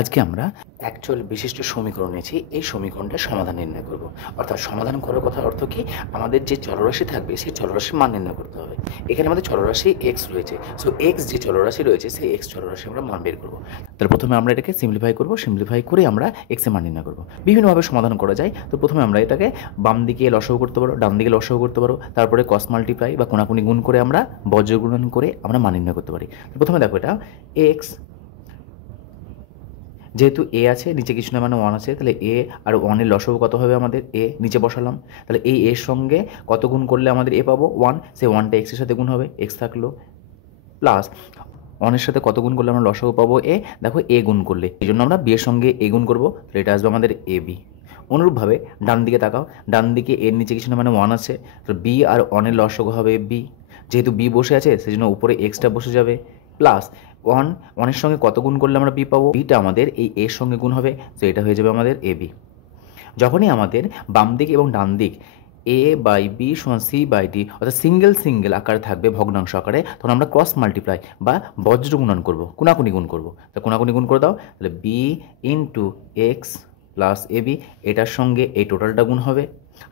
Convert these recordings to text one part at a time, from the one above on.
আজকে আমরা অ্যাকচুয়াল বিশিষ্ট সমীকরণ নিয়েছি, এই সমীকরণটার সমাধান নির্ণয় করব। অর্থাৎ সমাধান করার কথার অর্থ কি, আমাদের যে চলরাশি থাকবে সেই চলরাশির মান নির্ণয় করতে হবে। এখানে আমাদের চলরাশি এক্স রয়েছে, সো এক্স যে চলরাশি রয়েছে সেই এক্স চলরাশি আমরা মান বের করবো। তাহলে প্রথমে আমরা এটাকে সিম্পলিফাই করব, সিম্পলিফাই করে আমরা এক্সের মান নির্ণয় করবো। বিভিন্নভাবে সমাধান করা যায়। তো প্রথমে আমরা এটাকে বাম দিকে লসাগু করতে পারো, ডান দিকে লসাগু করতে পারো, তারপরে ক্রস মাল্টিপ্লাই বা কোনাকুনি গুণ করে আমরা বজ্র গুণন করে আমরা মান নির্ণয় করতে পারি। প্রথমে দেখো এটা এক্স, যেহেতু এ আছে নিচে কিছু না মানে ওয়ান আছে, তাহলে এ আর ওয়ানের লসাগু কত হবে আমাদের, এ নিচে বসালাম। তাহলে এই এর সঙ্গে কত গুণ করলে আমাদের এ পাবো, ওয়ান। সেই ওয়ানটা এক্সের সাথে গুণ হবে, এক্স থাকলো, প্লাস ওয়ানের সাথে কত গুণ করলে আমরা লসাগু পাবো, এ। দেখো এ গুণ করলে, এই জন্য আমরা বি এর সঙ্গে এ গুণ করবো, তাহলে এটা আসবে আমাদের এ বি। অনুরূপভাবে ডান দিকে তাকাও, ডান দিকে এর নিচে কিছু না মানে ওয়ান আছে, তো বি আর ওয়ানের লসাগু হবে বি। যেহেতু বি বসে আছে সেই জন্য উপরে এক্সটা বসে যাবে, প্লাস ওয়ানের সঙ্গে কত গুণ করলে আমরা বি পাবো, বিটা আমাদের এই এর সঙ্গে গুণ হবে, তো এটা হয়ে যাবে আমাদের এ বি। যখনই আমাদের বাম দিক এবং ডান দিক এ বাই বি সমান সি বাই ডি অর্থাৎ সিঙ্গেল সিঙ্গেল আকারে থাকবে, ভগ্নাংশ আকারে, তখন আমরা ক্রস মাল্টিপ্লাই বা বজ্র গুণন করবো, কোনাকুনি গুণ করবো। তো কোনাকুনি গুণ করে দাও, তাহলে B into X plus A B, এটার সঙ্গে এই টোটালটা গুণ হবে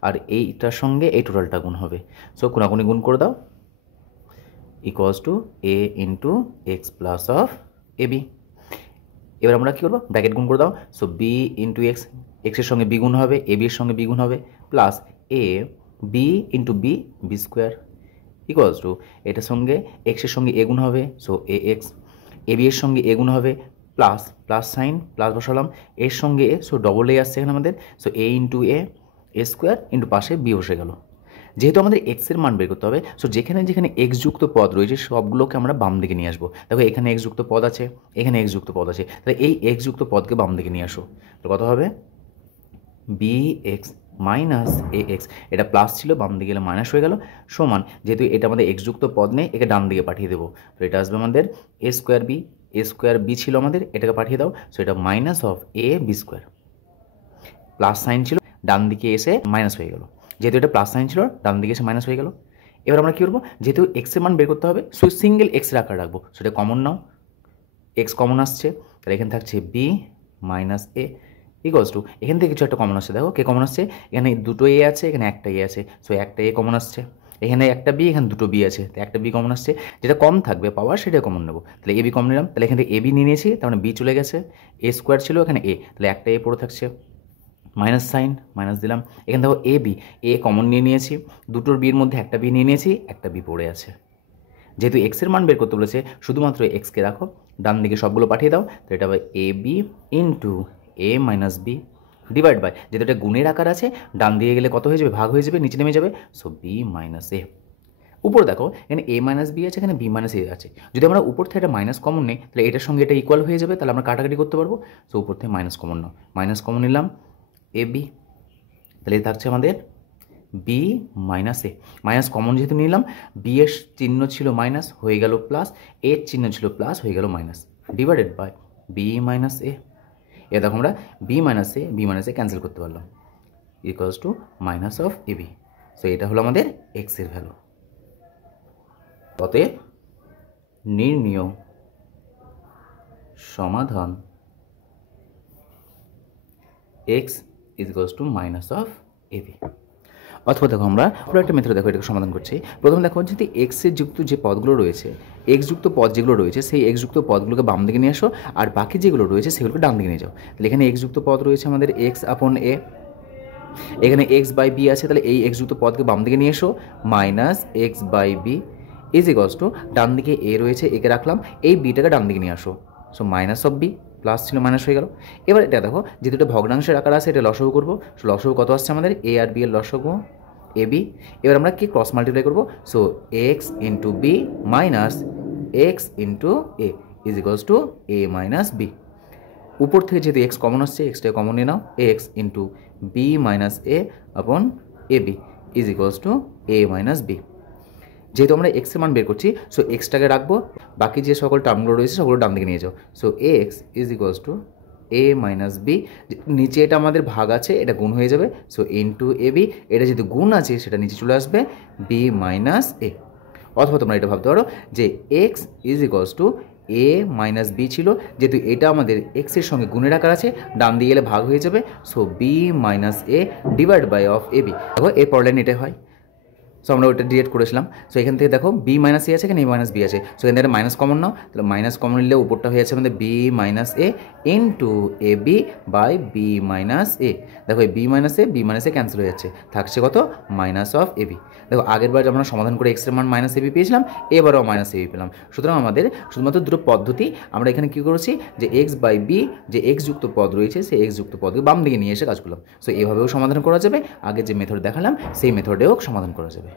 আর এইটার সঙ্গে এই টোটালটা গুণ হবে। সো কোনাকুনি গুণ করে দাও, equals to A into X plus of A B. এবার আমরা কী করবো, ব্র্যাকেট গুণ করে দাও। সো বি ইন্টু এক্স, এক্সের সঙ্গে বি গুণ হবে, এ বি এর সঙ্গে বি গুণ হবে, plus A B into B, B square, equals to এটার সঙ্গে এক্সের সঙ্গে এ গুণ হবে, so A X, A B এর সঙ্গে এ গুণ হবে, প্লাস প্লাস সাইন প্লাস বসালাম, এর সঙ্গে এ, সো ডবল এ আসছে এখানে আমাদের, সো এ ইন্টু এ স্কোয়ার ইন্টু পাশে বি বসে গেল। যেহেতু আমাদের এক্সের মান বের করতে হবে, সো যেখানে যেখানে এক্স যুক্ত পদ রয়েছে সবগুলোকে আমরা বাম দিকে নিয়ে আসবো। দেখো এখানে এক্স যুক্ত পদ আছে, এখানে এক্স যুক্ত পদ আছে, তাহলে এই এক্স যুক্ত পদকে বাম দিকে নিয়ে আসো। তো কত হবে, বি এক্স মাইনাস এ এক্স, এটা প্লাস ছিল বাম দিকে গেলে মাইনাস হয়ে গেল, সমান যেহেতু এটা আমাদের এক্স যুক্ত পদ নেই, একে ডান দিকে পাঠিয়ে দেবো। তো এটা আসবে আমাদের A square B, A square B ছিল আমাদের, এটাকে পাঠিয়ে দাও, সো এটা minus of A B square, plus sign ছিল ডান দিকে এসে মাইনাস হয়ে গেল, যেহেতু এটা প্লাস সাইন ছিল ডান দিকে এসে মাইনাস হয়ে গেল। এবার আমরা কী করবো, যেহেতু এক্সের মান বের করতে হবে, সো সিঙ্গেল এক্সের আকার রাখবো, সেটা কমন নাও, এক্স কমন আসছে, তাহলে এখানে থাকছে B minus A equals to, এখান থেকে কিছু একটা কমন আসছে, দেখো কে কমন আসছে, এখানে দুটো এ আছে, এখানে একটা এ আছে, সো একটা এ কমন আসছে, এখানে একটা বি, এখানে দুটো বি আছে, তো একটা বি কমন আসছে, যেটা কম থাকবে পাওয়ার সেটা কমন নেবো, তাহলে এ বি কমন নিলাম, তাহলে এখান থেকে এ বি নিয়ে নিয়েছি, তার মানে বি চলে গেছে, এ স্কোয়ার ছিল এখানে এ, তাহলে একটা এ পড়ে থাকছে, মাইনাস সাইন মাইনাস দিলাম, এখানে দেখো এ বি, এ কমন নিয়ে নিয়েছি, দুটোর বির মধ্যে একটা বি নিয়ে নিয়েছি, একটা বি পড়ে আছে। যেহেতু এক্সের মান বের করতে বলেছে, শুধুমাত্র এক্সকে রাখো, ডান দিকে সবগুলো পাঠিয়ে দাও, তো এটা হবে A B into A minus B divide by, যেহেতু এটা গুণের আকার আছে, ডান দিয়ে গেলে কত হয়ে যাবে, ভাগ হয়ে যাবে, নিচে নেমে যাবে, সো বি মাইনাস এ। উপরে দেখো এখানে এ মাইনাস বি আছে, এখানে বি মাইনাস এ আছে, যদি আমরা উপর থেকে একটা মাইনাস কমন নেই তাহলে এটার সঙ্গে এটা ইকুয়াল হয়ে যাবে, তাহলে আমরা কাটাকাটি করতে পারবো, সো উপর থেকে মাইনাস কমন নাও, মাইনাস কমন নিলাম এ বি, তাহলে থাকছে আমাদের বি মাইনাস এ, মাইনাস কমন যেহেতু নিলাম, বি এর চিহ্ন ছিল মাইনাস হয়ে গেল প্লাস, এর চিহ্ন ছিল প্লাস হয়ে গেল minus, divided by B minus A. এ দেখো আমরা বি মাইনাস এ ক্যান্সেল করতে পারলাম, equals to minus of A B. So এটা হলো আমাদের এক্সের ভ্যালু। অতএব নির্ণীয় সমাধান X equals to minus of A B. অথবা দেখো আমরা পুরো একটা মেথড দেখো এটাকে সমাধান করছি। প্রথমে দেখো যদি এক্সের যুক্ত যে পদগুলো রয়েছে, এক্স যুক্ত পদ যেগুলো রয়েছে সেই এক্স যুক্ত পদগুলোকে বাম দিকে নিয়ে আসো, আর বাকি যেগুলো রয়েছে সেগুলোকে ডান দিকে নিয়ে যাও। তাহলে এখানে এক্স যুক্ত পদ রয়েছে আমাদের এক্স আপন এ, এখানে এক্স বাই বি আছে, তাহলে এই এক্স যুক্ত পদকে বাম দিকে নিয়ে এসো, minus X by B is equals to, ডান দিকে এ রয়েছে একে রাখলাম, এই বিটাকে ডান দিকে নিয়ে আসো, so minus of B, plus ছিল মাইনাস হয়ে গেল। এবার এটা দেখো যেহেতু এটা ভগ্নাংশের আকার আছে, এটা লসাগু করবো, সো লসাগু কত আসছে আমাদের, এ আর বি এর লসাগু এ বি। এবার আমরা কি ক্রস মাল্টিপ্লাই করবো, so X into B minus X into A is equals to A minus B. উপর থেকে যেহেতু এক্স কমন আসছে, এক্সটাকে কমন নিয়ে নাও, X into B minus A upon A B is equals to A minus B. যেহেতু আমরা এক্সের মান বের করছি, সো এক্সটাকে রাখবো, বাকি যে সকল টার্মগুলো রয়েছে সেগুলো ডান দিকে নিয়ে যাও, so X is equals to A minus B, নিচে এটা আমাদের ভাগ আছে, এটা গুণ হয়ে যাবে, সো ইন্টু এ বি, এটা যেহেতু গুণ আছে সেটা নিচে চলে আসবে বি মাইনাস এ। অথবা তোমরা এটা ভাবতে পারো যে X is equals to A minus B ছিল, যেহেতু এটা আমাদের এক্সের সঙ্গে গুণের আকার আছে, ডান দিয়ে গেলে ভাগ হয়ে যাবে, so B minus A divide by of A B. দেখো এর পরের লাইন এটাই হয়, সো আমরা ওইটা ডিরেক্ট করেছিলাম। সো এখান থেকে দেখো বি মাইনাস এ আছে, এখানে এ মাইনাস বি আছে, সো এখান থেকে মাইনাস কমন নাও, তাহলে মাইনাস কমন নিলে উপরটা হয়ে যাচ্ছে আমাদের B minus A into A B by B minus A. দেখো এই বি মাইনাস এ ক্যান্সেল হয়ে যাচ্ছে, থাকছে কত মাইনাস অফ এ বি। দেখো আগের বার আমরা সমাধান করে এক্সের মান মাইনাস এ বি পেয়েছিলাম, এবারও মাইনাস এ বি পেলাম। সুতরাং আমাদের শুধুমাত্র দুটো পদ্ধতি, আমরা এখানে কী করেছি যে এক্স বাই বি, যে এক্স যুক্ত পদ রয়েছে সেই এক্স যুক্ত পদকে বাম দিকে নিয়ে এসে কাজ করলাম। সো এভাবেও সমাধান করা যাবে, আগে যে মেথড দেখালাম সেই মেথডেও সমাধান করা যাবে।